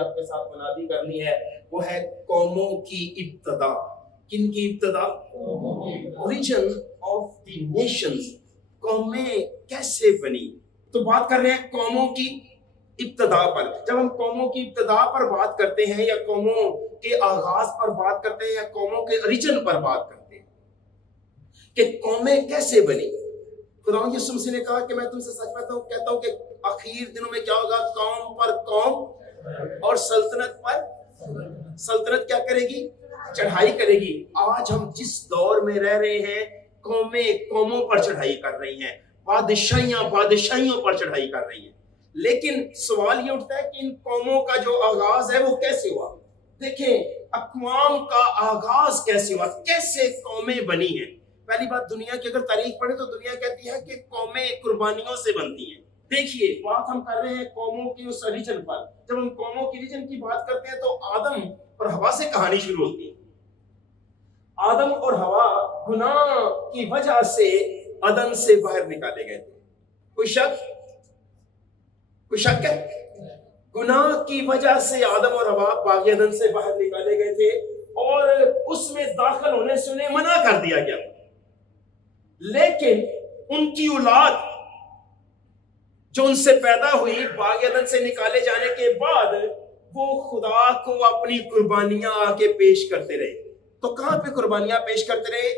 آپ کے ساتھ منادی کرنی ہے، وہ ہے قوموں کی ابتدا۔ کن کی ابتدا؟ اوریجن آف دی نیشنز، قومیں کیسے بنی؟ تو بات کر رہے ہیں قوموں کی ابتدا پر۔ جب ہم قوموں کی ابتدا پر بات کرتے ہیں یا قوموں کے آغاز پر بات کرتے ہیں یا قوموں کے اوریجن پر بات کرتے ہیں کہ قومیں کیسے بنی، خداوند یسوع مسیح نے کہا کہ میں تم سے سچ کہتا ہوں کہ آخر دنوں میں کیا ہوگا، قوم پر قوم اور سلطنت پر سلطنت کیا کرے گی؟ چڑھائی کرے گی۔ آج ہم جس دور میں رہ رہے ہیں، قومیں قوموں پر چڑھائی کر رہی ہیں، بادشاہیاں بادشاہیوں پر چڑھائی کر رہی ہیں، لیکن سوال یہ اٹھتا ہے کہ ان قوموں کا جو آغاز ہے وہ کیسے ہوا؟ دیکھیں، اقوام کا آغاز کیسے ہوا، کیسے قومیں بنی ہیں؟ پہلی بات، دنیا کی اگر تاریخ پڑھے تو دنیا کہتی ہے کہ قومیں قربانیوں سے بنتی ہیں۔ دیکھیے، بات ہم کر رہے ہیں قوموں کی اس ریجن پر۔ جب ہم قوموں کی ریجن کی بات کرتے ہیں تو آدم اور حوا سے کہانی شروع ہوتی ہے۔ آدم اور حوا گناہ کی وجہ سے عدن سے باہر نکالے گئے تھے۔ کوئی شک ہے؟ گناہ کی وجہ سے آدم اور حوا باغ عدن سے باہر نکالے گئے تھے اور اس میں داخل ہونے سے انہیں منع کر دیا گیا، لیکن ان کی اولاد جو ان سے پیدا ہوئی باغ عدن سے نکالے جانے کے بعد، وہ خدا کو اپنی قربانیاں آ کے پیش کرتے رہے۔ تو کہاں پہ قربانیاں پیش کرتے رہے؟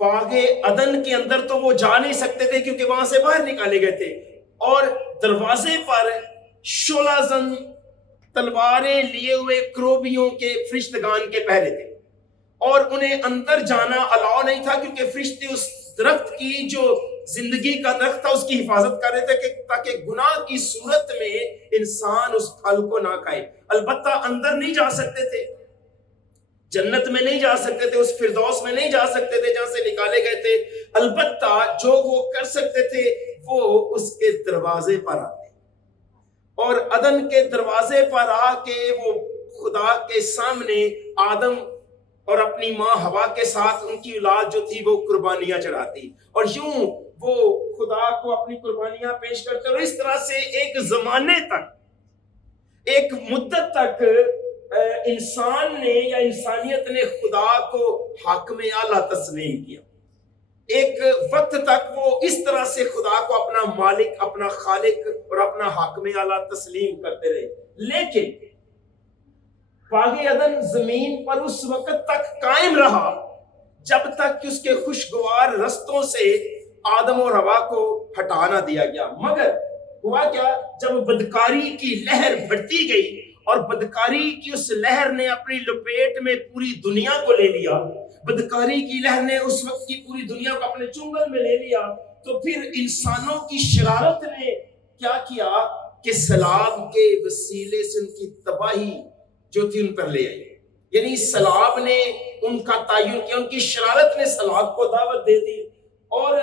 باغ عدن کے اندر تو وہ جا نہیں سکتے تھے کیونکہ وہاں سے باہر نکالے گئے تھے، اور دروازے پر شعلہ زن تلواریں لیے ہوئے کروبیوں کے فرشتگان کے پہرے تھے، اور انہیں اندر جانا الاؤ نہیں تھا کیونکہ فرشتے اس درخت کی جو زندگی کا درخت تھا اس کی حفاظت کر رہے تھے کہ تاکہ گناہ کی صورت میں انسان اس پھل کو نہ کھائے۔ البتہ اندر نہیں جا سکتے تھے، جنت میں نہیں جا سکتے تھے، اس فردوس میں نہیں جا سکتے تھے جہاں سے نکالے گئے تھے۔ البتہ جو وہ کر سکتے تھے وہ اس کے دروازے پر آتے، اور عدن کے دروازے پر آ کے وہ خدا کے سامنے آدم اور اپنی ماں حوا کے ساتھ ان کی اولاد جو تھی وہ قربانیاں چڑھاتی، اور یوں وہ خدا کو اپنی قربانیاں پیش کرتے، اور اس طرح سے ایک زمانے تک، ایک مدت تک انسان نے یا انسانیت نے خدا کو حاکم اعلیٰ تسلیم کیا۔ ایک وقت تک وہ اس طرح سے خدا کو اپنا مالک، اپنا خالق اور اپنا حاکم اعلیٰ تسلیم کرتے رہے، لیکن باغ عدن زمین پر اس وقت تک قائم رہا جب تک کہ اس کے خوشگوار رستوں سے آدم اور حوا کو ہٹا نہ دیا گیا۔ مگر ہوا کیا، جب بدکاری کی لہر بڑھتی گئی اور بدکاری کی اس لہر نے اپنی لپیٹ میں پوری دنیا کو لے لیا، بدکاری کی لہر نے اس وقت کی پوری دنیا کو اپنے چنگل میں لے لیا، تو پھر انسانوں کی شرارت نے کیا کیا کہ سیلاب کے وسیلے سے ان کی تباہی جو تھی ان پر لے آئی۔ یعنی سیلاب نے ان کا تعین کیا، ان کی شرارت نے سیلاب کو دعوت دے دی، اور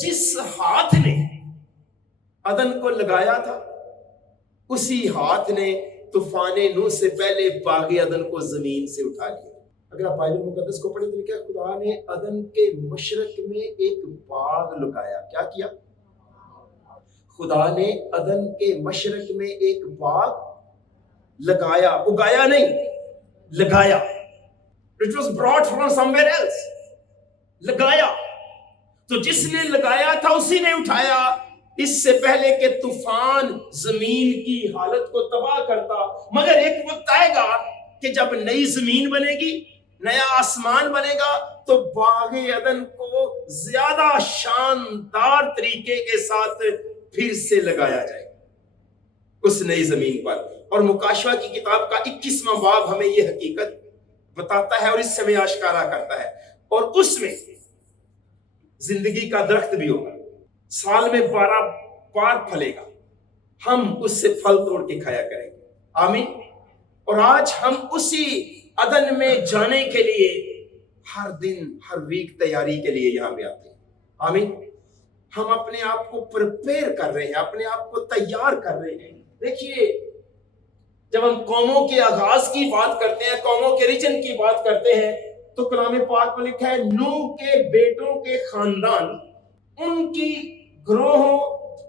جس ہاتھ نے عدن کو لگایا تھا اسی ہاتھ نے طوفان نوح سے پہلے باغ عدن کو زمین سے اٹھا لیا۔ اگر آپ بائبل مقدس کو پڑھیں تو کیا خدا نے عدن کے مشرق میں ایک باغ لگایا؟ کیا کیا؟ خدا نے عدن کے مشرق میں ایک باغ لگایا، اگایا نہیں، لگایا۔ It was brought from somewhere else، لگایا۔ تو جس نے لگایا تھا اسی نے اٹھایا، اس سے پہلے کہ طوفان زمین کی حالت کو تباہ کرتا۔ مگر ایک وقت آئے گا کہ جب نئی زمین بنے گی، نیا آسمان بنے گا، تو باغ عدن کو زیادہ شاندار طریقے کے ساتھ پھر سے لگایا جائے گا اس نئی زمین پر۔ اور مکاشفہ کی کتاب کا 21واں باب ہمیں یہ حقیقت بتاتا ہے اور اس سے ہمیں آشکارا کرتا ہے، اور اس میں زندگی کا درخت بھی ہوگا، سال میں 12 بار پھلے گا، ہم اس سے پھل توڑ کے کھایا کریں گے۔ آمین۔ اور آج ہم اسی عدن میں جانے کے لیے ہر دن، ہر ویک تیاری کے لیے یہاں پہ آتے ہیں۔ آمین۔ ہم اپنے آپ کو پریپیئر کر رہے ہیں، اپنے آپ کو تیار کر رہے ہیں۔ دیکھیے، جب ہم قوموں کے آغاز کی بات کرتے ہیں، قوموں کے ریجن کی بات کرتے ہیں، تو کلام پاک میں لکھا ہے نوح کے بیٹوں کے خاندان، ان کی گروہوں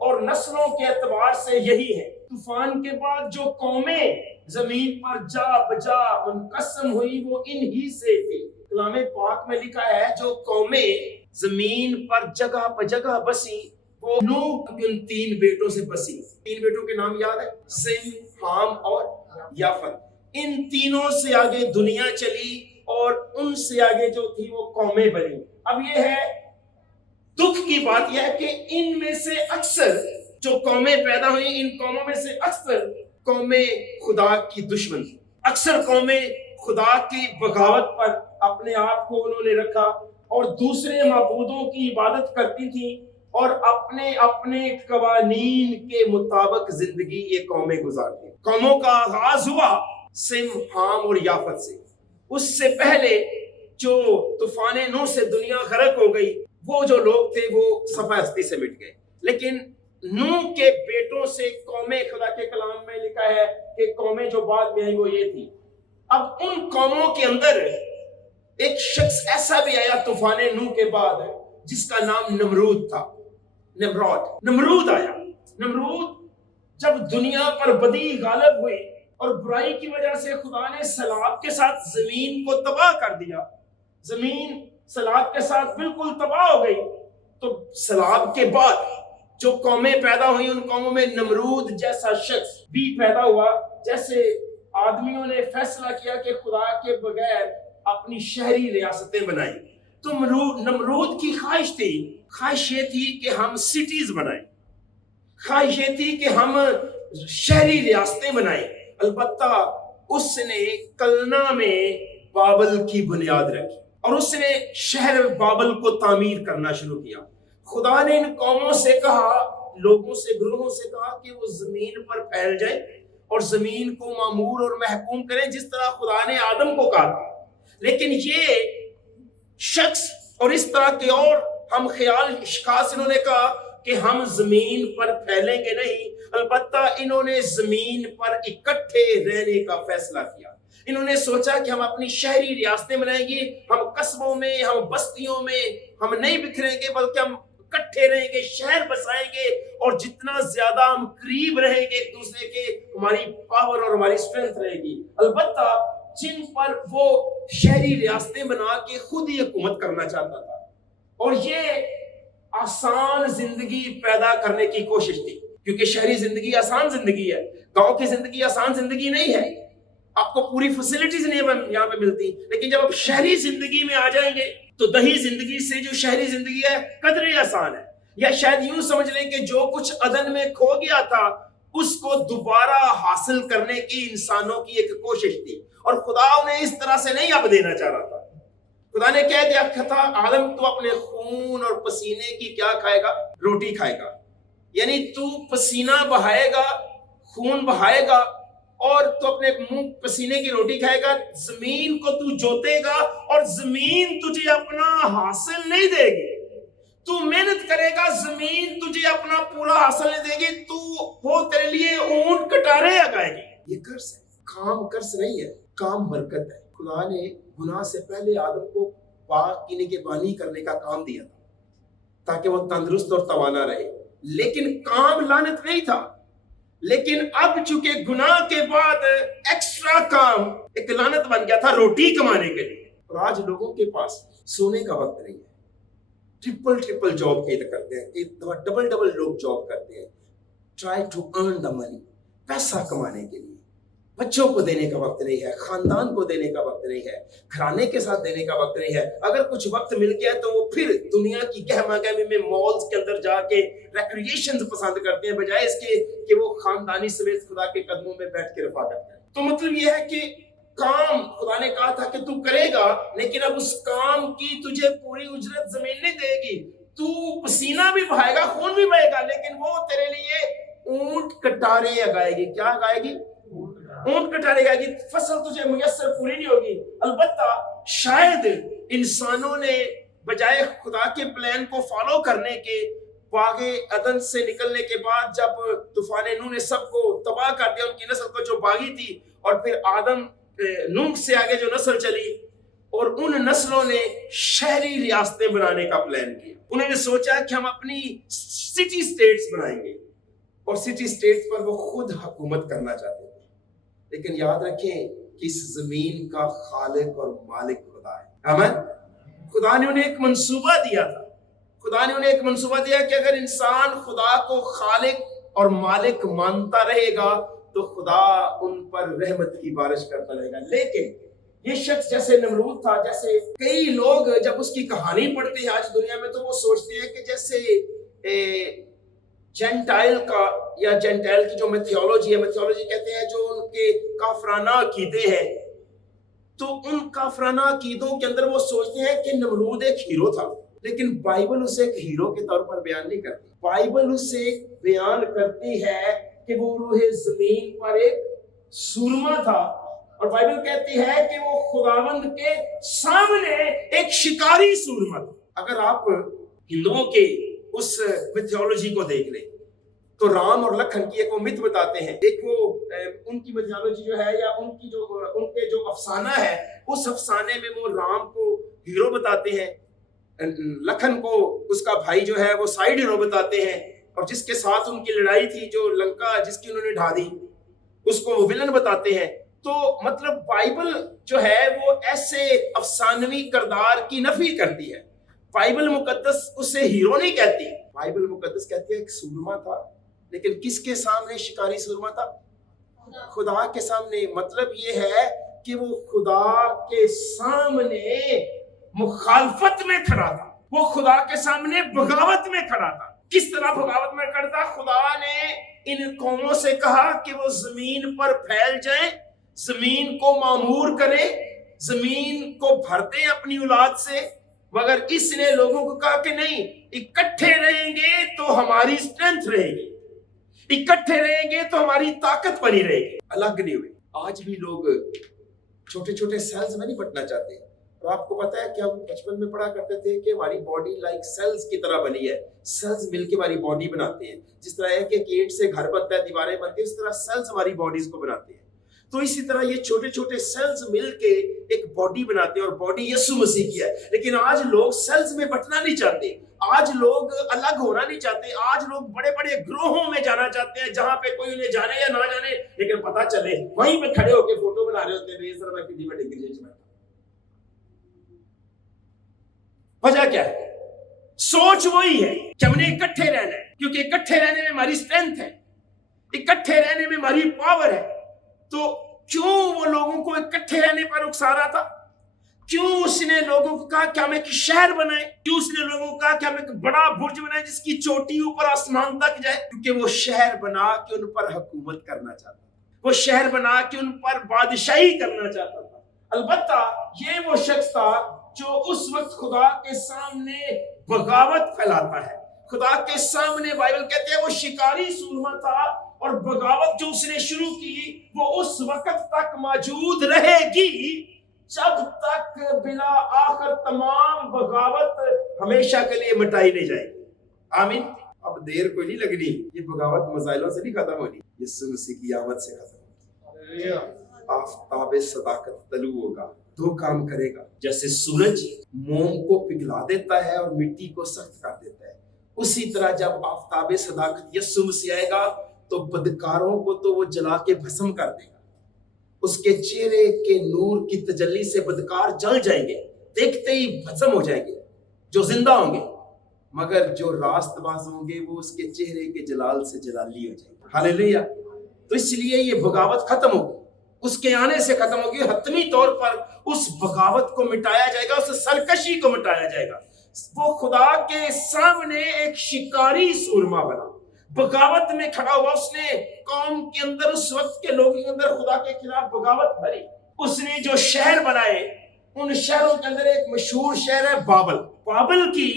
اور نسلوں کے اعتبار سے یہی ہے۔ طوفان کے بعد جو قومیں زمین پر جا بجا منقسم ہوئی وہ انہی سے تھی۔ کلام پاک میں لکھا ہے جو قومیں زمین پر جگہ جگہ بسی وہ نوح کے ان 3 بیٹوں سے بسی۔ 3 بیٹوں کے نام یاد ہے؟ سم، حام اور یافت۔ ان تینوں سے آگے دنیا چلی اور ان سے آگے جو تھی وہ قومیں بنی۔ اب یہ ہے دکھ کی بات، یہ ہے کہ ان میں سے اکثر جو قومیں پیدا ہوئی، ان قوموں میں سے اکثر قومیں خدا کی دشمن، اکثر قومیں خدا کی بغاوت پر اپنے آپ کو انہوں نے رکھا اور دوسرے معبودوں کی عبادت کرتی تھیں اور اپنے اپنے قوانین کے مطابق زندگی یہ قومیں گزارتی۔ قوموں کا آغاز ہوا سم، حام اور یافت سے۔ اس سے پہلے جو طوفان نوح سے دنیا غرق ہو گئی، وہ جو لوگ تھے وہ صفحہ ہستی سے مٹ گئے۔ لیکن نوح کے بیٹوں سے قومیں، خدا کے کلام میں لکھا ہے کہ قومیں جو بعد میں آئی وہ یہ تھی۔ اب ان قوموں کے اندر ایک شخص ایسا بھی آیا طوفان نوح کے بعد جس کا نام نمرود تھا۔ نمرود آیا۔ نمرود جب دنیا پر بدی غالب ہوئی اور برائی کی وجہ سے خدا نے سیلاب کے ساتھ زمین کو تباہ کر دیا، زمین سیلاب کے ساتھ بالکل تباہ ہو گئی، تو سیلاب کے بعد جو قومیں پیدا ہوئی ان قوموں میں نمرود جیسا شخص بھی پیدا ہوا۔ جیسے آدمیوں نے فیصلہ کیا کہ خدا کے بغیر اپنی شہری ریاستیں بنائیں، تو نمرود کی خواہش تھی، خواہش یہ تھی کہ ہم سٹیز بنائیں، خواہش یہ تھی کہ ہم شہری ریاستیں بنائیں۔ البتہ اس نے کلنا میں بابل کی بنیاد رکھی اور اس نے شہر بابل کو تعمیر کرنا شروع کیا۔ خدا نے ان قوموں سے کہا، لوگوں سے، گروہوں سے کہا کہ وہ زمین پر پھیل جائیں اور زمین کو معمور اور محکوم کریں جس طرح خدا نے آدم کو کہا تھا۔ لیکن یہ شخص اور اس طرح کے اور ہم خیال اشخاص انہوں نے کہا کہ ہم زمین پر پھیلیں گے نہیں، البتہ انہوں نے زمین پر اکٹھے رہنے کا فیصلہ کیا۔ انہوں نے سوچا کہ ہم اپنی شہری ریاستیں بنائیں گے، ہم قصبوں میں، ہم بستیوں میں ہم نہیں بکھریں گے بلکہ ہم اکٹھے رہیں گے، شہر بسائیں گے، اور جتنا زیادہ ہم قریب رہیں گے ایک دوسرے کے ہماری پاور اور ہماری اسٹرینتھ رہے گی۔ البتہ جن پر وہ شہری ریاستیں بنا کے خود ہی حکومت کرنا چاہتا تھا، اور یہ آسان زندگی پیدا کرنے کی کوشش تھی، کیونکہ شہری زندگی آسان زندگی ہے، گاؤں کی زندگی آسان زندگی نہیں ہے، آپ کو پوری فیسلٹیز نہیں یہاں پہ ملتی۔ لیکن جب آپ شہری زندگی میں آ جائیں گے تو دیہی زندگی سے جو شہری زندگی ہے قدرے آسان ہے، یا شاید یوں سمجھ لیں کہ جو کچھ عدن میں کھو گیا تھا اس کو دوبارہ حاصل کرنے کی انسانوں کی ایک کوشش تھی، اور خدا انہیں اس طرح سے نہیں اب دینا چاہ رہا تھا۔ خدا نے کہہ دیا تھا آدم تو اپنے خون اور پسینے کی کیا کھائے گا؟ روٹی کھائے گا، یعنی تو پسینہ بہائے گا، خون بہائے گا، اور تو اپنے منہ پسینے کی روٹی کھائے گا، زمین کو تو جوتے گا اور زمین تجھے اپنا حاصل نہیں دے گی، تو محنت کرے گا، زمین تجھے اپنا پورا حاصل نہیں دے گی، تو وہ تیرے لیے اونٹ کٹارے اگائے گی۔ یہ قرض ہے، کام قرض نہیں ہے، کام برکت ہے۔ خدا نے گناہ سے پہلے آدم کو پاک کی نگہبانی کرنے کا کام دیا تھا تاکہ وہ تندرست اور توانا رہے، لیکن کام لعنت نہیں تھا۔ لیکن اب چونکہ گناہ کے بعد ایکسٹرا کام ایک لعنت بن گیا تھا روٹی کمانے کے لیے، اور آج لوگوں کے پاس سونے کا وقت نہیں ہے، ٹرپل جاب کرتے ہیں، ڈبل لوگ جاب کرتے ہیں، ٹرائی ٹو ارن دا منی، پیسہ کمانے کے لیے۔ بچوں کو دینے کا وقت نہیں ہے، خاندان کو دینے کا وقت نہیں ہے، گھرانے کے ساتھ دینے کا وقت نہیں ہے۔ اگر کچھ وقت مل گیا تو وہ پھر دنیا کی گہما گہمی میں مالز کے اندر جا کے ریکریشنز پسند کرتے ہیں، بجائے اس کے کہ وہ خاندانی سمیت خدا کے قدموں میں بیٹھ کے رفاقت کریں۔ تو مطلب یہ ہے کہ کام خدا نے کہا تھا کہ تو کرے گا، لیکن اب اس کام کی تجھے پوری اجرت زمین نہیں دے گی، تو پسینہ بھی بہائے گا، خون بھی بہے گا، لیکن وہ تیرے لیے اونٹ کٹارے اگائے گی۔ کیا اگائے گی؟ اونٹ کٹارے گا کہ فصل تجھے میسر پوری نہیں ہوگی۔ البتہ شاید انسانوں نے بجائے خدا کے پلان کو فالو کرنے کے، باغ عدن سے نکلنے کے بعد جب طوفان نوح نے سب کو تباہ کر دیا، ان کی نسل کو جو باغی تھی، اور پھر آدم نوح سے آگے جو نسل چلی، اور ان نسلوں نے شہری ریاستیں بنانے کا پلان کیا۔ انہوں نے سوچا کہ ہم اپنی سٹی سٹیٹس بنائیں گے اور سٹی سٹیٹس پر وہ خود حکومت کرنا چاہتے تھے، لیکن یاد رکھیں کہ اس زمین کا خالق اور مالک خدا ہے۔ آمین۔ خدا نے انہیں ایک منصوبہ دیا تھا، خدا نے انہیں ایک منصوبہ دیا کہ اگر انسان خدا کو خالق اور مالک مانتا رہے گا تو خدا ان پر رحمت کی بارش کرتا رہے گا۔ لیکن یہ شخص جیسے نمرود تھا، جیسے کئی لوگ جب اس کی کہانی پڑھتے ہیں آج دنیا میں تو وہ سوچتے ہیں کہ جیسے جینٹائل کا یا جینٹائل کی جو میتھیولوجی ہے، میتھیولوجی کہتے ہیں جو ان کے کافرانہ عقیدے ہیں، تو ان کافرانہ عقیدوں کے اندر وہ سوچتے ہیں کہ نمرود ایک ہیرو تھا، لیکن بائبل اسے ایک ہیرو کے طور پر بیان نہیں کرتی۔ بائبل اسے بیان کرتی ہے کہ وہ روح زمین پر ایک سورما تھا، اور بائبل کہتی ہے کہ وہ خداوند کے سامنے ایک شکاری سورما تھا۔ اگر آپ ہندوؤں کے اس میتھیولوجی کو دیکھ لیں تو رام اور لکھن کی ایک وہ مت بتاتے ہیں، ایک وہ ان کی میتھیولوجی جو ہے یا ان کے جو افسانہ ہے، اس افسانے میں وہ رام کو ہیرو بتاتے ہیں، لکھن کو اس کا بھائی جو ہے وہ سائیڈ ہیرو بتاتے ہیں، اور جس کے ساتھ ان کی لڑائی تھی جو لنکا جس کی انہوں نے ڈھا دی اس کو وہ ولن بتاتے ہیں۔ تو مطلب بائبل جو ہے وہ ایسے افسانوی کردار کی نفی کرتی ہے۔ بائبل مقدس اسے ہیرو نہیں کہتی، بائبل مقدس کہتی ہے ایک سورما تھا، لیکن کس کے سامنے شکاری سورما تھا؟ خدا کے سامنے۔ مطلب یہ ہے کہ وہ خدا کے سامنے مخالفت میں کھڑا تھا، وہ خدا کے سامنے بغاوت میں کھڑا تھا۔ کس طرح بغاوت میں کھڑا تھا؟ خدا نے ان قوموں سے کہا کہ وہ زمین پر پھیل جائیں، زمین کو معمور کریں، زمین کو بھر دیں اپنی اولاد سے، مگر اس نے لوگوں کو کہا کہ نہیں، اکٹھے رہیں گے تو ہماری اسٹرینتھ رہے گی، اکٹھے رہیں گے تو ہماری طاقت بنی رہے گی، الگ نہیں ہوئے۔ آج بھی لوگ چھوٹے چھوٹے سیلز میں نہیں بٹنا چاہتے، اور آپ کو پتا ہے کہ ہم بچپن میں پڑھا کرتے تھے کہ ہماری باڈی لائک سیلز کی طرح بنی ہے، سیلز مل کے ہماری باڈی بناتے ہیں، جس طرح ہے کہ اینٹ سے گھر بنتا ہے، دیواریں بنتی ہیں، اس طرح سیلز ہماری باڈیز کو بناتے ہیں۔ تو اسی طرح یہ چھوٹے چھوٹے سیلز مل کے ایک باڈی بناتے ہیں، اور باڈی یسوع مسیح کی ہے۔ لیکن آج لوگ سیلز میں بٹنا نہیں چاہتے، آج لوگ الگ ہونا نہیں چاہتے، آج لوگ بڑے بڑے گروہوں میں جانا چاہتے ہیں جہاں پہ کوئی انہیں جانے یا نہ جانے، لیکن پتہ چلے وہیں پہ کھڑے ہو کے فوٹو بنا رہے ہوتے ہیں، سر میں کتنی بڑی ڈگری میں۔ وجہ کیا ہے؟ سوچ وہی ہے کہ ہم نے اکٹھے رہنا ہے، کیونکہ اکٹھے رہنے میں ہماری اسٹرینتھ ہے، اکٹھے رہنے میں ہماری پاور ہے۔ تو کیوں وہ لوگوں کو اکٹھے رہنے پر اکسا رہا تھا؟ کیوں اس نے لوگوں کو کہا کہ ہم ایک شہر بنائیں؟ کیوں اس نے لوگوں کو کہا کہ ہم ایک بڑا برج بنائیں جس کی چوٹی اوپر آسمان تک جائے؟ کیونکہ وہ شہر بنا کے ان پر حکومت کرنا چاہتا تھا، وہ شہر بنا کے ان پر بادشاہی کرنا چاہتا تھا۔ البتہ یہ وہ شخص تھا جو اس وقت خدا کے سامنے بغاوت پھیلاتا ہے۔ خدا کے سامنے بائبل کہتے ہیں وہ شکاری سورما تھا، اور بغاوت جو اس نے شروع کی وہ اس وقت تک موجود رہے گی جب تک بلا آخر تمام بغاوت ہمیشہ کے لیے مٹائی نہیں جائے گی۔ آمین۔ اب دیر کوئی نہیں لگنی، یہ بغاوت مزائلوں سے نہیں ختم ہونی، یسوع مسیح کی آمد سے ختم ہوگی۔ آفتاب صداقت طلوع ہوگا، دو کام کرے گا، جیسے سورج موم کو پگھلا دیتا ہے اور مٹی کو سخت کر دیتا ہے، اسی طرح جب آفتاب صداقت یسوع مسیح آئے گا تو بدکاروں کو تو وہ جلا کے بھسم کر دے گا، اس کے چہرے کے نور کی تجلی سے بدکار جل جائیں گے، دیکھتے ہی بھسم ہو جائیں گے جو زندہ ہوں گے، مگر جو راست باز ہوں گے وہ اس کے چہرے کے جلال سے جلالی ہو جائیں گے۔ ہاللیلویہ۔ تو اس لیے یہ بغاوت ختم ہوگی، اس کے آنے سے ختم ہوگی، حتمی طور پر اس بغاوت کو مٹایا جائے گا، اس سرکشی کو مٹایا جائے گا۔ وہ خدا کے سامنے ایک شکاری سورما بنا، بغاوت میں کھڑا ہوا، اس نے قوم کے اندر، اس وقت کے لوگوں کے اندر خدا کے خلاف بغاوت بھری۔ اس نے جو شہر بنائے، ان شہروں کے اندر ایک مشہور شہر ہے بابل۔ بابل کی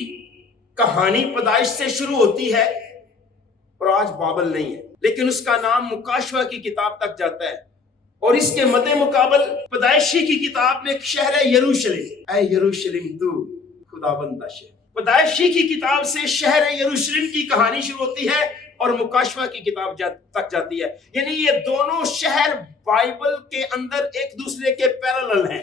کہانی پیدائش سے شروع ہوتی ہے اور آج بابل نہیں ہے، لیکن اس کا نام مکاشوہ کی کتاب تک جاتا ہے، اور اس کے مد مقابل پیدائشی کی کتاب میں ایک شہر ہے یروشلم۔ اے یروشلم تو خداوند کا شہر۔ پیدائشی کی کتاب سے شہر یروشلم کی کہانی شروع ہوتی ہے اور مکاشوہ کی کتاب تک جاتی ہے، یعنی یہ دونوں شہر بائبل کے اندر ایک دوسرے کے پیرالل ہیں،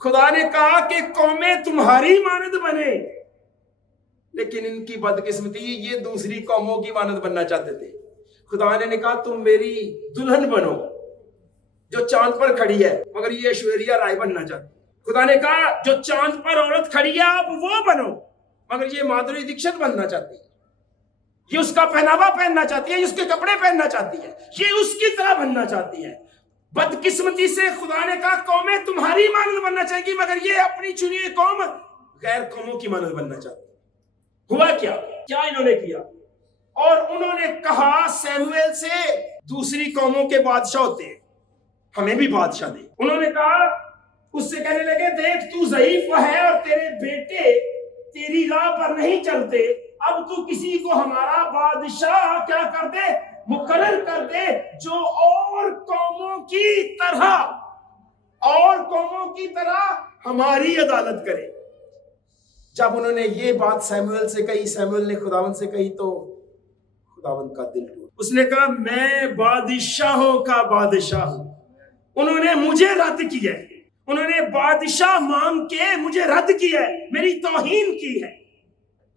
خدا نے کہا کہ قومیں تمہاری مانند بنے، لیکن ان کی بدقسمتی یہ دوسری قوموں کی مانند بننا چاہتے تھے۔ خدا نے کہا تم میری دلہن بنو جو چاند پر کھڑی ہے، مگر یہ ایشوریا رائے بننا چاہتی۔ خدا نے کہا جو چاند پر عورت کھڑی ہے آپ وہ بنو، مگر یہ مادھوری دکشت بننا چاہتی ہے، یہ اس کا پہناوا پہننا چاہتی ہے، یہ اس کے کپڑے پہننا چاہتی ہے، یہ اس کی طرح بننا چاہتی ہے۔ بدقسمتی سے خدا نے کہا قومیں تمہاری مانند بننا چاہیں گی، مگر یہ اپنی چنی ہوئی قوم غیر قوموں کی مانند بننا چاہتی ہے۔ ہوا کیا انہوں نے کیا؟ اور انہوں نے کہا سیموئیل سے دوسری قوموں کے بادشاہ ہوتے ہیں، ہمیں بھی بادشاہ دے۔ انہوں نے کہا، اس سے کہنے لگے دیکھ تو ضعیف ہے اور تیرے بیٹے تیری راہ پر نہیں چلتے، اب تو کسی کو ہمارا بادشاہ کیا کر دے، مقرر کر دے، جو اور قوموں کی طرح ہماری عدالت کرے۔ جب انہوں نے یہ بات سیموئیل سے کہی، سیموئیل نے خداوند سے کہی، تو خداوند کا دل ٹوٹا۔ اس نے کہا میں بادشاہوں کا بادشاہ ہوں، انہوں نے مجھے رد کیا ہے، انہوں نے بادشاہ مانگ کے مجھے رد کیا ہے، میری توہین کی ہے،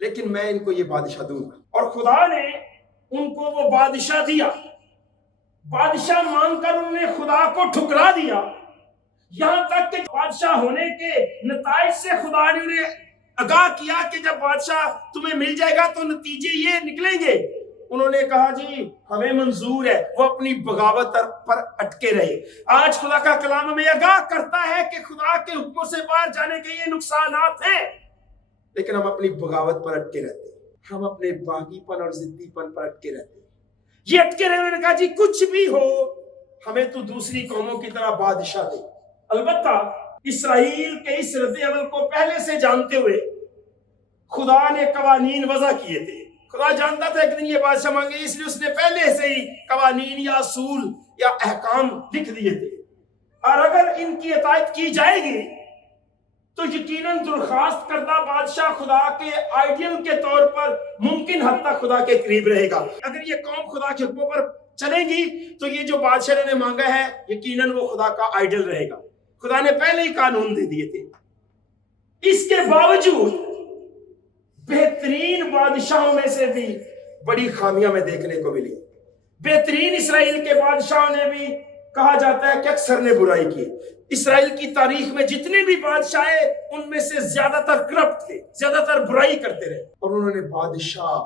لیکن میں ان کو یہ بادشاہ دوں گا۔ اور خدا نے ان کو وہ بادشاہ دیا۔ بادشاہ مانگ کر انہوں نے خدا کو ٹھکرا دیا، یہاں تک کہ بادشاہ ہونے کے نتائج سے خدا نے انہیں آگاہ کیا کہ جب بادشاہ تمہیں مل جائے گا تو نتیجے یہ نکلیں گے۔ انہوں نے کہا جی ہمیں منظور ہے، وہ اپنی بغاوت پر اٹکے رہے۔ آج خدا کا کلام ہمیں آگاہ کرتا ہے کہ خدا کے حکموں سے باہر جانے کے یہ نقصانات ہیں، لیکن ہم اپنی بغاوت پر اٹکے رہتے ہیں، ہم اپنے باغی پن اور ضدی پن پر اٹکے رہتے ہیں۔ یہ اٹکے رہے، انہوں نے کہا جی کچھ بھی ہو ہمیں تو دوسری قوموں کی طرح بادشاہ دے۔ البتہ اسرائیل کے اس رد عمل کو پہلے سے جانتے ہوئے خدا نے قوانین وضع کیے تھے۔ خدا جانتا تھا ایک دن یہ بادشاہ مانگے، اس لیے اس نے پہلے سے ہی قوانین یا اصول یا احکام لکھ دیے تھے، اور اگر ان کی اطاعت کی جائے گی تو یقیناً درخواست کردہ بادشاہ خدا کے آئیڈیل کے طور پر ممکن حد تک خدا کے قریب رہے گا۔ اگر یہ قوم خدا کے حکموں پر چلے گی تو یہ جو بادشاہ نے مانگا ہے یقیناً وہ خدا کا آئیڈیل رہے گا۔ خدا نے پہلے ہی قانون دے دیے تھے۔ اس کے باوجود بہترین بادشاہوں میں سے بھی بڑی خامیاں میں دیکھنے کو ملی۔ بہترین اسرائیل کے بادشاہوں نے بھی کہا جاتا ہے کہ اکثر نے برائی کی۔ اسرائیل کی تاریخ میں جتنے بھی بادشاہ ہیں ان میں سے زیادہ تر کرپٹ تھے، زیادہ تر برائی کرتے رہے، اور انہوں نے بادشاہ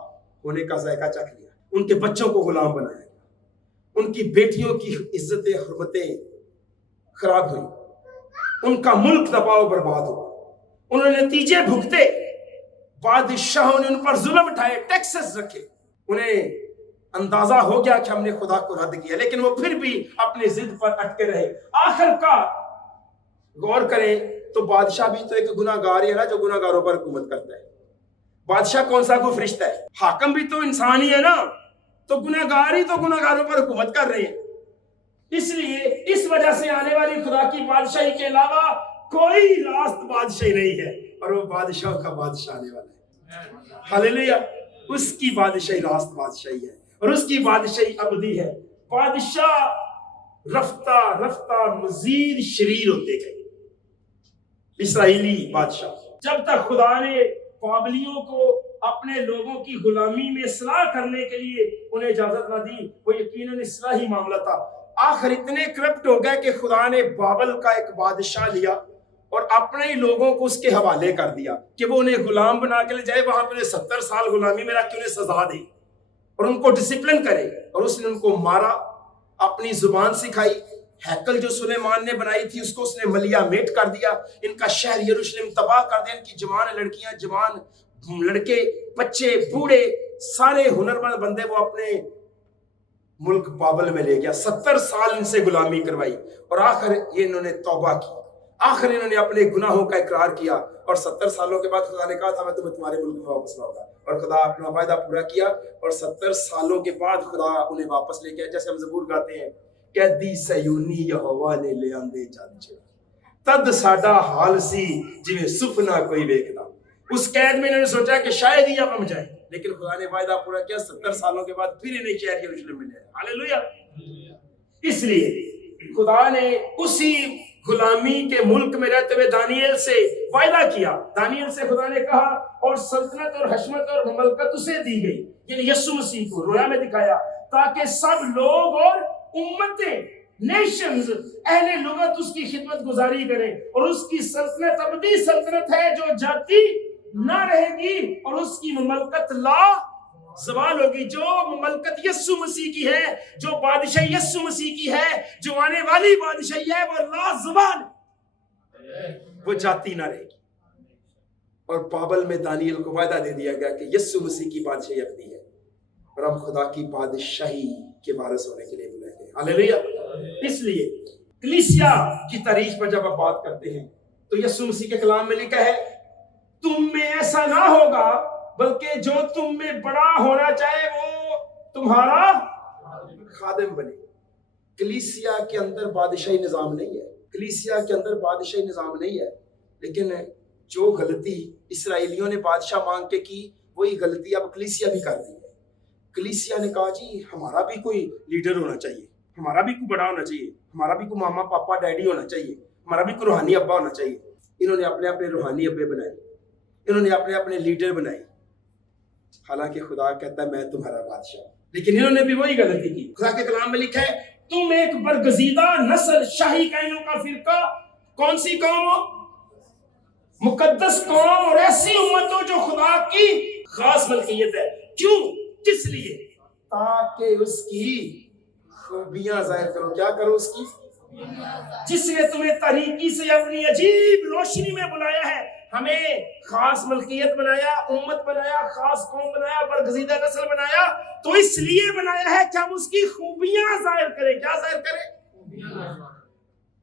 ہونے کا ذائقہ چکھ لیا۔ ان کے بچوں کو غلام بنایا گیا، ان کی بیٹیوں کی عزتیں حرمتیں خراب ہوئی، ان کا ملک تباہ و برباد ہوا، انہوں نے نتیجے بھگتے۔ بادشاہوں نے ان پر ظلم اٹھائے، ٹیکسز رکھے، انہیں اندازہ ہو گیا کہ ہم نے خدا کو رد کیا، لیکن وہ پھر بھی اپنے ضد پر اٹکے رہے۔ آخر کا غور کریں تو بادشاہ بھی تو ایک گناہ گار ہے نا، جو گناہ گاروں پر حکومت کرتا ہے۔ بادشاہ کون سا کوئی فرشتہ ہے؟ حاکم بھی تو انسان ہی ہے نا، تو گناہ گار ہی تو گناہ گاروں پر حکومت کر رہے ہیں۔ اس لیے اس وجہ سے آنے والی خدا کی بادشاہی کے علاوہ کوئی راست بادشاہی نہیں ہے، اور وہ بادشاہ کا بادشاہ آنے والا ہے۔ ہاللیلویا! اس کی بادشاہی راست بادشاہی ہے، اور اس کی بادشاہی ابدی ہے۔ بادشاہ رفتہ رفتہ مزید شریر ہوتے گئے۔ اسرائیلی بادشاہ جب تک خدا نے بابلیوں کو اپنے لوگوں کی غلامی میں اصلاح کرنے کے لیے انہیں اجازت نہ دی، وہ یقیناً اصلاحی معاملہ تھا۔ آخر اتنے کرپٹ ہو گئے کہ خدا نے بابل کا ایک بادشاہ لیا اور اپنے ہی لوگوں کو اس کے حوالے کر دیا کہ وہ انہیں غلام بنا کے لے جائے، وہاں پہ 70 سال غلامی میں رکھ کے انہیں سزا دے اور ان کو ڈسپلن کرے۔ اور اس نے ان کو مارا، اپنی زبان سکھائی، ہیکل جو سلیمان نے بنائی تھی اس کو اس نے ملیا میٹ کر دیا، ان کا شہر یروشلم تباہ کر دیا، ان کی جوان لڑکیاں، جوان لڑکے، بچے، بوڑھے، سارے ہنرمند بندے وہ اپنے ملک بابل میں لے گیا۔ 70 سال ان سے غلامی کروائی، اور آخر یہ انہوں نے توبہ کی، آخر انہوں نے اپنے گناہوں کا اقرار کیا، اور 70 سالوں کے بعد خدا نے کہا تھا میں تمہیں تمہارے ملک میں واپس لاؤں گا، اور خدا اپنا وعدہ پورا کیا، اور 70 سالوں کے بعد خدا انہیں واپس لے گیا۔ جیسے ہم زبور گاتے ہیں، قیدی سیونی یہوہ نے لے آندے جد چھڑا، تد ساڈا حال سی جویں سپنا کوئی ویکھدا۔ اس قید میں انہوں نے سوچا کہ شاید ہی اب ہم جائیں، لیکن خدا نے وعدہ پورا کیا، 70 سالوں کے بعد پھر انہیں شہر یروشلم میں لے آیا۔ ہاللیلویہ! اس لیے خدا نے اسی غلامی کے ملک میں رہتے ہوئے دانیل سے وعدہ کیا. دانیل سے خدا نے کہا اور سلطنت اور حشمت اور مملکت اسے دی گئی, یعنی یسوع مسیح کو رویا میں دکھایا, تاکہ سب لوگ اور امتیں, نیشنز, اہل لغت اس کی خدمت گزاری کریں. اور اس کی سلطنت ابدی سلطنت ہے جو جاتی نہ رہے گی, اور اس کی مملکت لا زوال ہوگی. جو مملکت یسوع مسیح کی ہے, جو بادشاہ یسوع مسیح کی ہے, جو آنے والی بادشاہی ہے, وہ لا زوال, وہ جاتی نہ رہے گی. اور بابل میں دانیل کو وعدہ دے دیا گیا کہ یسوع مسیح کی بادشاہی ابدی ہے, اور ہم خدا کی بادشاہی کے وارث ہونے کے لیے بلائے گئے. ہاللیلویہ. اس لیے کلیسیا کی تاریخ پر جب آپ بات کرتے ہیں تو یسوع مسیح کے کلام میں لکھا ہے, تم میں ایسا نہ ہوگا بلکہ جو تم میں بڑا ہونا چاہے وہ تمہارا خادم بنے. کلیسیا کے اندر بادشاہی نظام نہیں ہے, کلیسیا کے اندر بادشاہی نظام نہیں ہے, لیکن جو غلطی اسرائیلیوں نے بادشاہ مانگ کے کی, وہی غلطی اب کلیسیا بھی کر رہی ہے. کلیسیا نے کہا جی ہمارا بھی کوئی لیڈر ہونا چاہیے, ہمارا بھی کوئی بڑا ہونا چاہیے, ہمارا بھی کوئی ماما پاپا ڈیڈی ہونا چاہیے, ہمارا بھی کوئی روحانی ابا ہونا چاہیے. انہوں نے اپنے اپنے روحانی ابے بنائے, انہوں نے اپنے اپنے لیڈر بنائے, حالانکہ خدا کہتا ہے میں تمہارا بادشاہ. لیکن انہوں نے بھی وہی غلطی کی. خدا کے کلام میں لکھا ہے, تم ایک برگزیدہ نسل, شاہی کائنوں کا فرقہ. کون سی قوم ہو؟ مقدس قوم, اور ایسی امت ہو جو خدا کی خاص ملکیت ہے. کیوں؟ کس لیے؟ تاکہ اس کی خوبیاں ظاہر کرو. کیا کرو؟ اس کی, جس نے تمہیں تاریکی سے اپنی عجیب روشنی میں بلایا ہے. ہمیں خاص ملکیت بنایا, امت بنایا, خاص قوم بنایا, برگزیدہ نسل بنایا, تو اس لیے بنایا ہے کہ ہم اس کی خوبیاں ظاہر کریں. کیا ظاہر کریں؟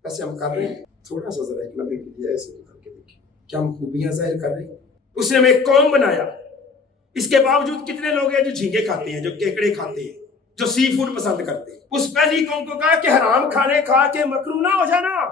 ایسے ہم کر رہے ہیں. تھوڑا سا ذرا ایک لمحے کے لیے ایسے کر کے دیکھیں, کیا ہم خوبیاں ظاہر کر رہے ہیں؟ اس نے ہمیں ایک قوم بنایا. اس کے باوجود کتنے لوگ ہیں جو جھینگے کھاتے ہیں, جو کیکڑے کھاتے ہیں, جو سی فوڈ پسند کرتے ہیں. اس پہلی قوم کو کہا کہ حرام کھانے کھا کے مکروہ نہ ہو جانا.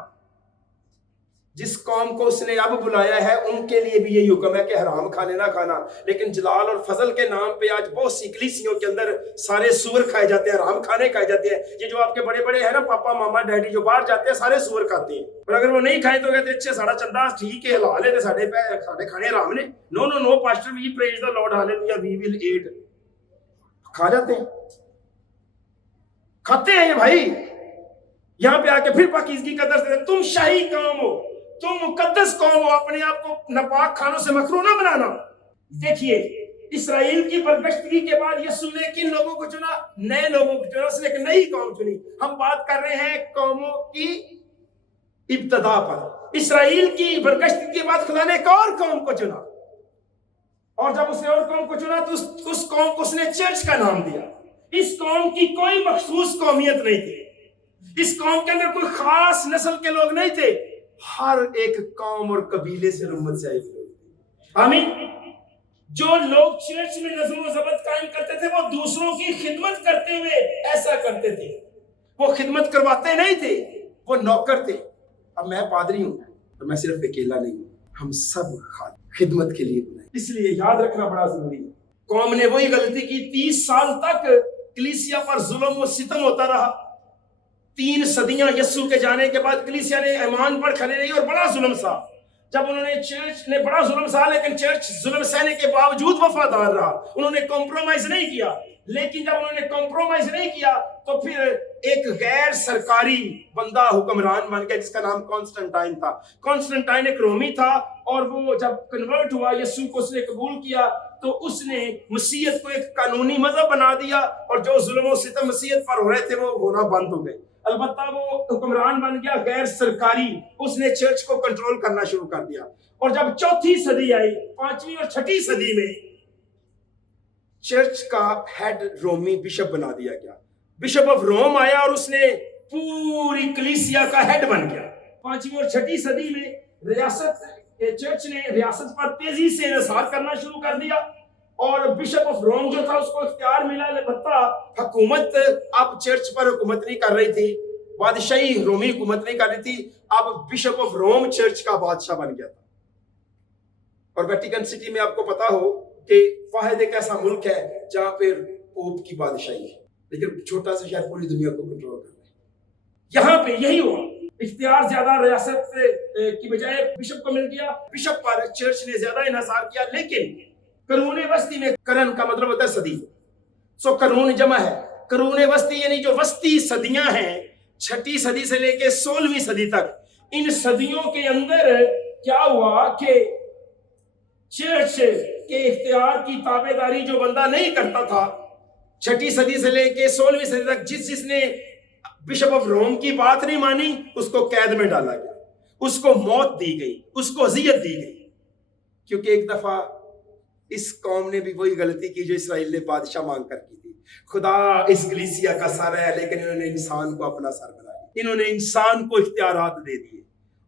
جس قوم کو اس نے اب بلایا ہے ان کے لیے بھی یہی حکم ہے کہ حرام کھانے نہ کھانا. لیکن جلال اور فضل کے نام پہ آج بہت سی کلیسیوں کے اندر سارے سور کھائے جاتے ہیں, حرام کھانے کھائے جاتے ہیں. یہ جو آپ کے بڑے بڑے ہیں نا, پاپا ماما ڈیڈی, جو باہر جاتے ہیں سارے سور کھاتے ہیں, اور اگر وہ نہیں کھائے تو کہتے اچھا ساڑا چندہ ٹھیک ہے, حلال ہے, ساڑے کھانے حرام نے. No no no pastor, we praise the lord, hallelujah, we will eat. کھا جاتے ہیں, کھاتے ہیں یہ بھائی. یہاں پہ آ کے پھر پاکیزگی کا درس دیتے. تم شاہی قوم ہو, تم مقدس قوم ہو, اپنے آپ کو ناپاک کھانوں سے مکروہ نہ بنانا. دیکھیے اسرائیل کی برگشتگی کے بعد یسوع نے کن لوگوں کو چنا؟ نئے لوگوں کو چنا. اس نے ایک نئی قوم چنی. ہم بات کر رہے ہیں قوموں کی ابتدا پر. اسرائیل کی برگشتگی کے بعد خدا نے ایک اور قوم کو چنا, اور جب اس نے اور قوم کو چنا تو اس قوم کو اس نے چرچ کا نام دیا. اس قوم کی کوئی مخصوص قومیت نہیں تھی, اس قوم کے اندر کوئی خاص نسل کے لوگ نہیں تھے, ہر ایک قوم اور قبیلے سے امت سے آئے ہوئے. آمین. جو لوگ چرچ میں نظم و ضبط قائم کرتے تھے وہ دوسروں کی خدمت کرتے ہوئے ایسا کرتے تھے. وہ خدمت کرواتے نہیں تھے, وہ نوکر تھے. اب میں پادری ہوں اور میں صرف اکیلا نہیں ہوں, ہم سب خدمت کے لیے بنائے. اس لیے یاد رکھنا بڑا ضروری ہے. قوم نے وہی غلطی کی. 30 سال تک کلیسیا پر ظلم و ستم ہوتا رہا. 3 صدیاں یسوع کے جانے کے بعد کلیسیا نے ایمان پر کھڑے رہی اور بڑا ظلم سہا. جب انہوں نے, چرچ نے بڑا ظلم سہا, لیکن چرچ ظلم سہنے کے باوجود وفادار رہا. انہوں نے کمپرومائز نہیں کیا. لیکن جب انہوں نے کمپرومائز نہیں کیا تو پھر ایک غیر سرکاری بندہ حکمران بن گیا جس کا نام کانسٹنٹائن تھا. کانسٹنٹائن ایک رومی تھا, اور وہ جب کنورٹ ہوا, یسوع کو اس نے قبول کیا, تو اس نے مسیحیت کو ایک قانونی مذہب بنا دیا, اور جو ظلم و ستم مسیحیت پر ہو رہے تھے وہ ہونا بند ہو گئے. البتہ وہ حکمران بن گیا غیر سرکاری, اس نے چرچ کو کنٹرول کرنا شروع کر دیا. اور جب 4تھی صدی آئی, 5ویں اور 6ٹھی صدی میں چرچ کا ہیڈ رومی بشپ بنا دیا گیا. بشپ آف روم آیا اور اس نے پوری کلیسیا کا ہیڈ بن گیا. 5ویں اور 6ٹھی صدی میں چرچ نے ریاست پر تیزی سے انحصار کرنا شروع کر دیا, اور بشپ آف روم جو تھا اس کو اختیار ملا. البتہ حکومت اب چرچ پر حکومت نہیں کر رہی تھی, بادشاہی رومی حکومت نہیں کر رہی تھی. اب بشپ آف روم چرچ کا بادشاہ بن گیا تھا. اور ویٹیکن سٹی میں آپ کو پتا ہو کہ واحد ایک ایسا ملک ہے جہاں پہ پوپ کی بادشاہی ہے, لیکن چھوٹا سا شہر پوری دنیا کو کنٹرول کر رہا ہے. یہاں پہ یہی ہوا. اختیار زیادہ ریاست کی بجائے بشپ کو مل گیا، بشپ پر چرچ نے زیادہ انحصار کیا. لیکن قرون وسطی میں، قرن کا مطلب ہوتا ہے صدی، سو قرون جمع ہے. قرون وسطی یعنی جو وسطی صدیاں ہیں، 6 صدی سے لے کے 16ویں صدی تک، ان صدیوں کے اندر کیا ہوا کہ چرچ کے اختیار کی تابع داری جو بندہ نہیں کرتا تھا، 6 صدی سے لے کے 16ویں صدی تک، جس نے بشپ آف روم کی بات نہیں مانی، اس کو قید میں ڈالا گیا، اس کو موت دی گئی، اس کو اذیت دی گئی. کیونکہ ایک دفعہ اس قوم نے بھی وہی غلطی کی جو اسرائیل نے بادشاہ مانگ کر کی تھی. خدا اس کلیسیا کا سر ہے، لیکن انہوں نے انسان کو اپنا سر بنایا، انہوں نے انسان کو اختیارات دے دیے،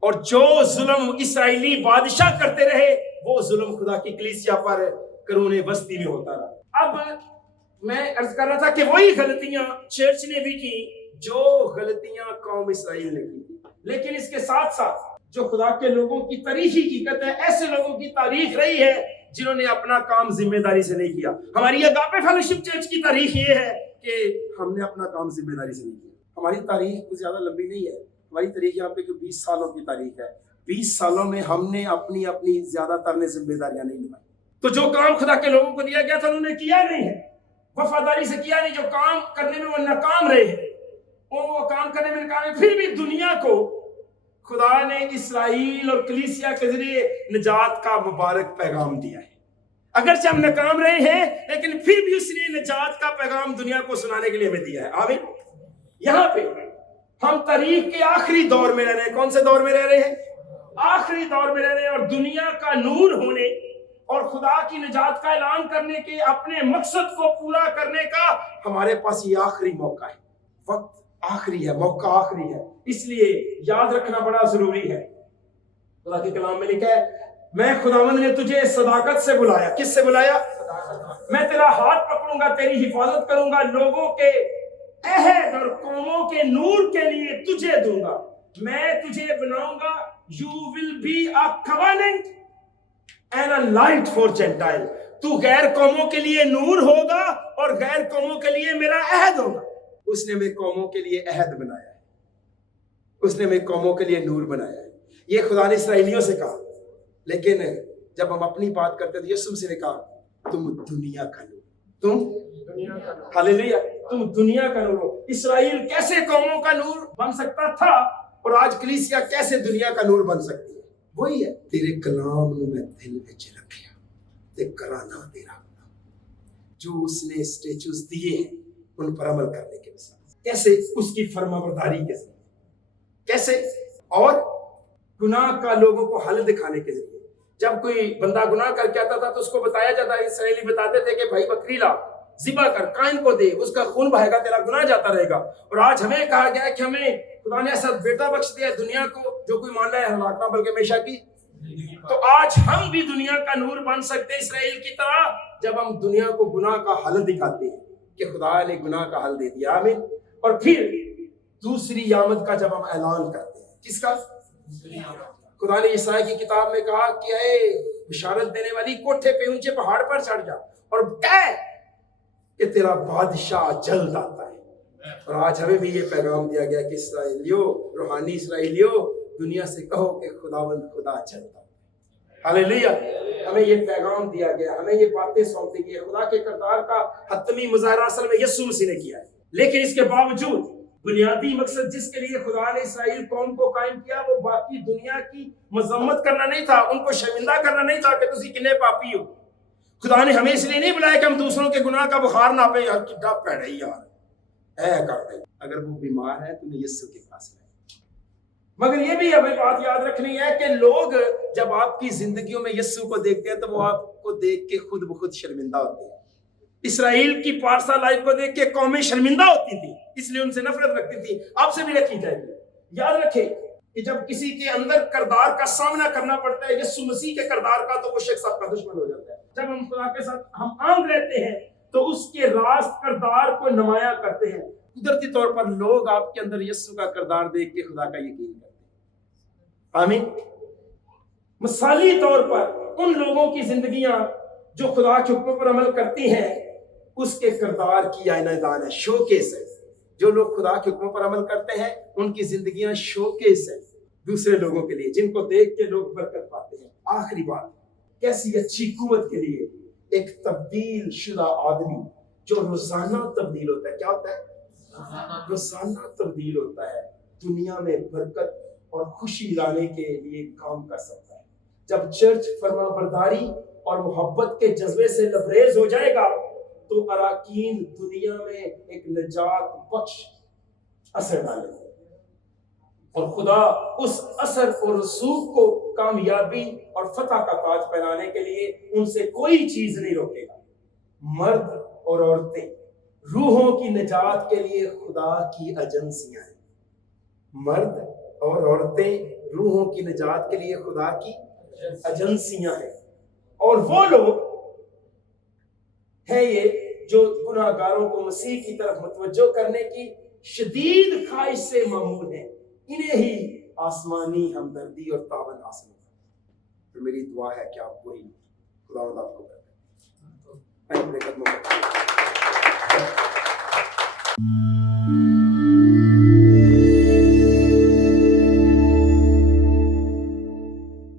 اور جو ظلم اسرائیلی بادشاہ کرتے رہے وہ ظلم خدا کی کلیسیا پر قرون وسطی میں ہوتا رہا. اب میں عرض کر رہا تھا کہ وہی غلطیاں چرچ نے بھی کی جو غلطیاں قوم اسرائیل نے کی، لیکن اس کے ساتھ ساتھ جو خدا کے لوگوں کی تاریخی حقیقت ہے، ایسے لوگوں کی تاریخ رہی ہے جنہوں نے اپنا کام ذمہ داری سے نہیں کیا. ہماری اگاپے فیلوشپ چرچ کی تاریخ یہ ہے کہ ہم نے اپنا کام ذمہ داری سے نہیں کیا. ہماری تاریخ کوئی زیادہ لمبی نہیں ہے، ہماری تاریخ یہاں پہ 20 سالوں کی تاریخ ہے. 20 سالوں میں ہم نے اپنی زیادہ تر نے ذمہ داریاں نہیں نبھائی. تو جو کام خدا کے لوگوں کو دیا گیا تھا انہوں نے کیا نہیں ہے، وفاداری سے کیا نہیں. جو کام کرنے میں وہ ناکام رہے ہیں، وہ کام کرنے میں ناکام ہے. پھر بھی دنیا کو خدا نے اسرائیل اور کلیسیا کے ذریعے نجات کا مبارک پیغام دیا ہے. اگرچہ ہم ناکام رہے ہیں لیکن پھر بھی اس نے نجات کا پیغام دنیا کو سنانے کے لیے ہمیں دیا ہے. آمین. یہاں پہ ہم تاریخ کے آخری دور میں رہ رہے ہیں. کون سے دور میں رہ رہے ہیں؟ آخری دور میں رہ رہے ہیں. اور دنیا کا نور ہونے اور خدا کی نجات کا اعلان کرنے کے اپنے مقصد کو پورا کرنے کا ہمارے پاس یہ آخری موقع ہے. وقت آخری ہے، موقع آخری ہے، اس لیے یاد رکھنا بڑا ضروری ہے. خدا کے کلام میں لکھا ہے، میں خداوند نے تجھے صداقت سے بلایا. کس سے بلایا؟ میں تیرا ہاتھ پکڑوں گا، تیری حفاظت کروں گا، لوگوں کے عہد اور قوموں کے نور کے لیے تجھے دوں گا. میں تجھے بناؤں گا. You will be a covenant and a light for Gentile. تو غیر قوموں کے لیے نور ہوگا اور غیر قوموں کے لیے میرا عہد ہوگا. اس نے ہمیں قوموں کے لیے عہد بنایا ہے، اس نے ہمیں قوموں کے لیے نور بنایا ہے. یہ خدا نے اسرائیلیوں سے کہا، لیکن جب ہم اپنی بات کرتے تو یسوع نے کہا تم دنیا کا نور، تم ہاللیلویا، تم دنیا کا نور ہو. اسرائیل کیسے قوموں کا نور بن سکتا تھا اور آج کلیسیا کیسے دنیا کا نور بن سکتی ہے؟ وہی ہے، تیرے کلام میں دل وچ رکھیا تے کرانا تیرا. جو اس نے اسٹیچوز دیے ہیں ان پر عمل کرنے کے ساتھ، کیسے اس کی فرمانبرداری کے ذریعے، کیسے اور گناہ کا لوگوں کو حل دکھانے کے ذریعے. جب کوئی بندہ گناہ کر کے آتا تھا تو اس کو بتایا جاتا ہے، اسرائیلی بتاتے تھے کہ بھائی بکری لا، ذبح کر، قائن کو دے، اس کا خون بہے گا، تیرا گناہ جاتا رہے گا. اور آج ہمیں کہا گیا ہے کہ ہمیں خدا نے ایسا بیٹا بخش دیا ہے دنیا کو، جو کوئی مان رہا ہے ہلاک نہ بلکہ ہمیشہ کی. تو آج ہم بھی دنیا کا نور بن سکتے ہیں اسرائیل کی طرح، جب ہم دنیا کو گناہ کا حل دکھاتے ہیں کہ خدا نے گناہ کا حل دے دیا. آمین. اور پھر دوسری آمد کا جب ہم اعلان کرتے ہیں، کس کا؟ خدا نے عیسائی کی کتاب میں کہا کہ اے بشارت دینے والی، کوٹھے پہ اونچے پہاڑ پر چڑھ جا اور کہہ کہ تیرا بادشاہ جلد آتا ہے. اور آج ہمیں بھی یہ پیغام دیا گیا کہ اسرائیلیوں، روحانی اسرائیلیوں، دنیا سے کہو کہ خداوند خدا جلد آتا ہے. ہاللیلویا. ہمیں یہ پیغام دیا گیا، ہمیں یہ باتیں سونپ دی گئی. خدا کے کردار کا حتمی مظاہرہ اصل میں یسوع مسیح نے کیا ہے، لیکن اس کے باوجود بنیادی مقصد جس کے لیے خدا نے اسرائیل قوم کو قائم کیا وہ باقی دنیا کی مذمت کرنا نہیں تھا، ان کو شرمندہ کرنا نہیں تھا کہ تسی کنے پاپی ہو. خدا نے ہمیں اس لیے نہیں بلایا کہ ہم دوسروں کے گناہ کا بخار نہ پہ، یار کڈا پیڑا ہی یار اے کر دے. اگر وہ بیمار ہے تو یسوع کے پاس ہے. مگر یہ بھی ہمیں بات یاد رکھنی ہے کہ لوگ جب آپ کی زندگیوں میں یسوع کو دیکھتے ہیں تو وہ آپ کو دیکھ کے خود بخود شرمندہ ہوتے ہیں. اسرائیل کی پارسا لائف کو دیکھ کے قومیں شرمندہ ہوتی تھی، اس لیے ان سے نفرت رکھتی تھی. آپ سے بھی رکھی جائے گی. یاد رکھیں کہ جب کسی کے اندر کردار کا سامنا کرنا پڑتا ہے یسوع مسیح کے کردار کا، تو وہ شخص آپ کا دشمن ہو جاتا ہے. جب ہم خدا کے ساتھ ہم عام رہتے ہیں تو اس کے راست کردار کو نمایاں کرتے ہیں. قدرتی طور پر لوگ آپ کے اندر یسوع کا کردار دیکھ کے خدا کا یقین کرتے ہیں. آمین. مثالی طور پر ان لوگوں کی زندگیاں جو خدا کے حکم پر عمل کرتی ہیں، اس کے کردار کی آئینہ دان ہے، شو کیس ہے. جو لوگ خدا کے حکموں پر عمل کرتے ہیں ان کی زندگیاں شوکیس ہیں دوسرے لوگوں کے لیے، جن کو دیکھ کے لوگ برکت پاتے ہیں۔ آخری بات، کیسی اچھی قوت کے لیے ایک تبدیل شدہ آدمی جو روزانہ تبدیل ہوتا ہے۔ کیا ہوتا ہے؟ روزانہ تبدیل ہوتا ہے، دنیا میں برکت اور خوشی لانے کے لیے کام کر سکتا ہے۔ جب چرچ فرما برداری اور محبت کے جذبے سے لبریز ہو جائے گا تو اراکین دنیا میں ایک نجات بخش اثر ڈالے گا، اور خدا اس اثر اور رسوخ کو کامیابی اور فتح کا تاج پہنانے کے لیے ان سے کوئی چیز نہیں روکے گا۔ مرد اور عورتیں روحوں کی نجات کے لیے خدا کی ایجنسیاں ہیں۔ مرد اور عورتیں روحوں کی نجات کے لیے خدا کی ایجنسیاں ہیں، اور وہ لوگ ہیں یہ جو گناہ گاروں کو مسیح کی طرف متوجہ کرنے کی شدید خواہش سے معمول ہیں، انہیں ہی آسمانی ہمدردی اور تعاون حاصل ہوگا۔ تو میری دعا ہے کہ آپ وہی خداوند آپ کو کریں۔ اپنے قدموں پر